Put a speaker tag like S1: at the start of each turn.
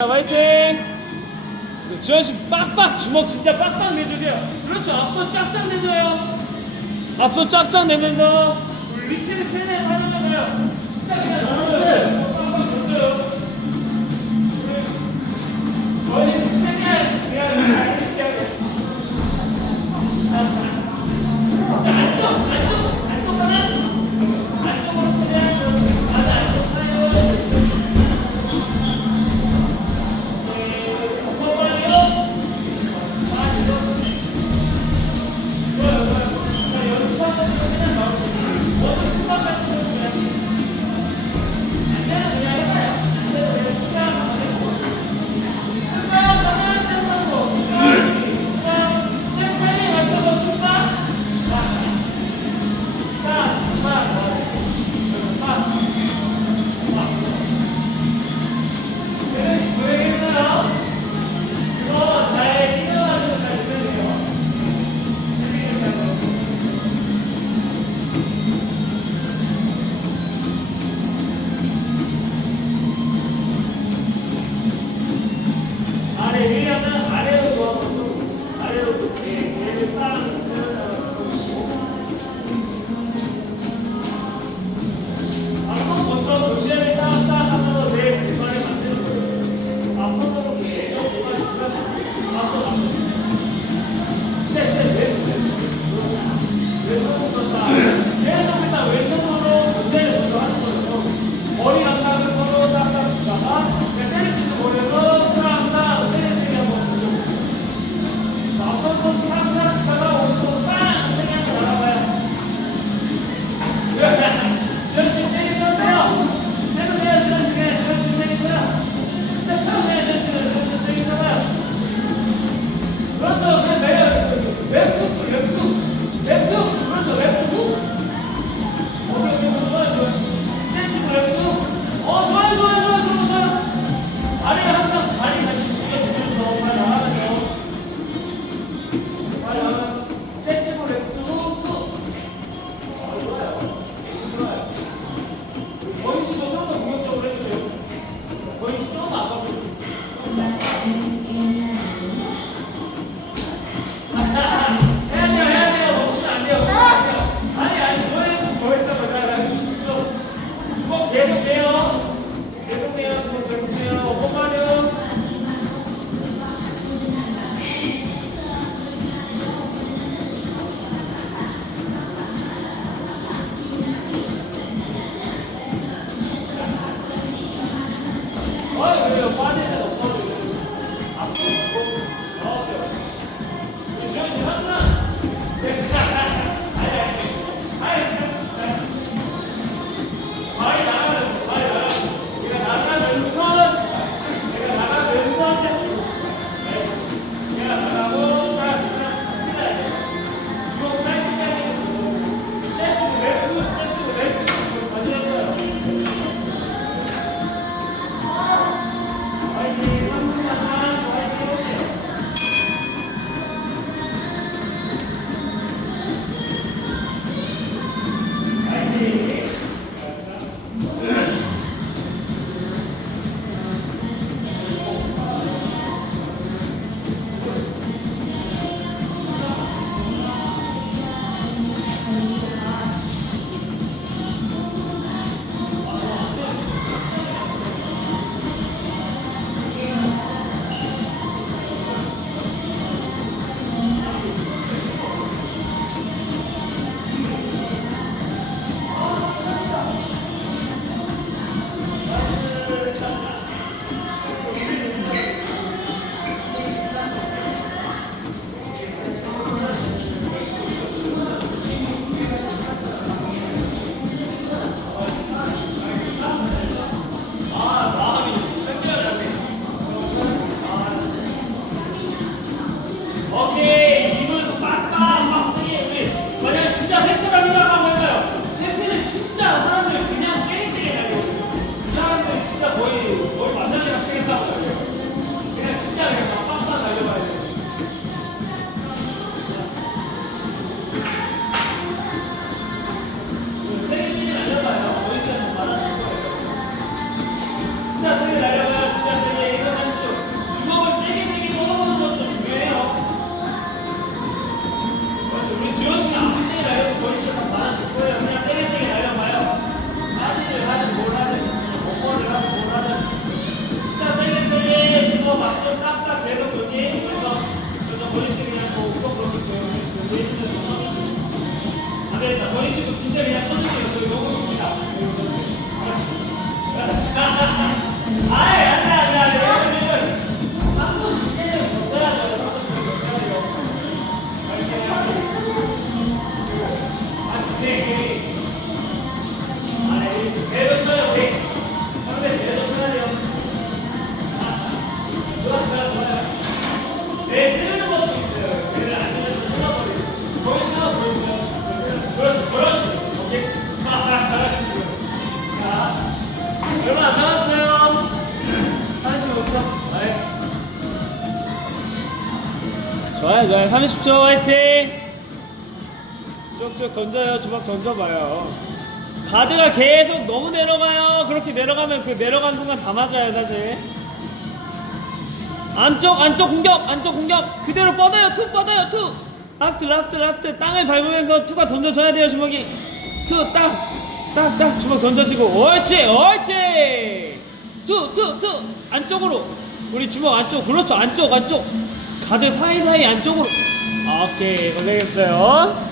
S1: 자, 화이팅! 그래서 지원 씨 빡빡 주먹 진짜 빡빡 내주세요. 그렇죠. 앞손 쫙쫙 내줘요. 앞손 쫙쫙 내면서 리치를 최대한 활용해서요. 진짜 그냥 주세요. 버리시고 진짜 그냥 쳐주세요. 저기 너무 높습니다 좋아요 좋아요. 30초 화이팅! 쭉쭉 던져요. 주먹 던져봐요. 가드가 계속 너무 내려가요. 그렇게 내려가면 그 내려간 순간 다 맞아요 사실. 안쪽 안쪽 공격 안쪽 공격. 그대로 뻗어요. 투 뻗어요. 투. 라스트 라스트 라스트. 땅을 밟으면서 투가 던져줘야 돼요 주먹이. 투딱딱딱 주먹 던져지고. 옳지 옳지. 투 투 투. 안쪽으로. 우리 주먹 안쪽. 그렇죠. 안쪽 안쪽 가드 사이사이 안쪽으로. 오케이. 고생했어요